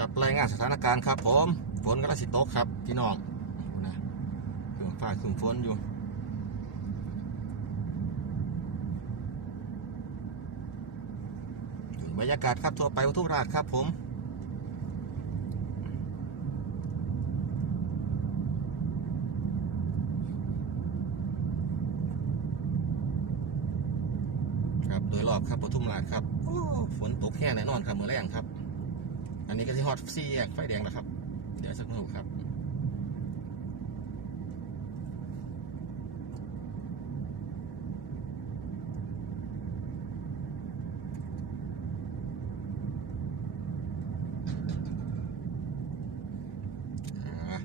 ครับรายงานสถานการณ์ครับผมฝนกำลังสิตกครับพี่น้องนะเครื่องฟ้าเครื่องฝนอยู่บรรยากาศครับทั่วไปทุกราชครับผมครับโดยรอบครับปทุมราชครับโอ้ฝนตกแค่แน่นอนครับเมื่อแรงครับ อันนี้ก็ที่ฮอตซี่แยกไฟแดงแล้วครับ เดี๋ยวสักครู่ครับ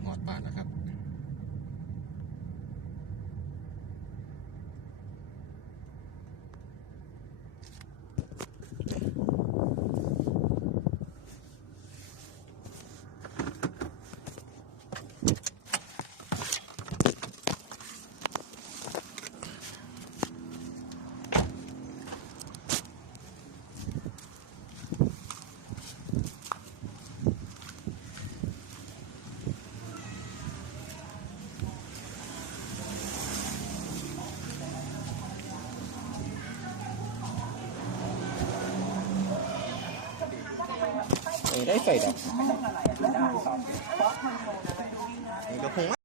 ฮอตบาทนะครับ ได้ใส่ดอกนี่ก็คง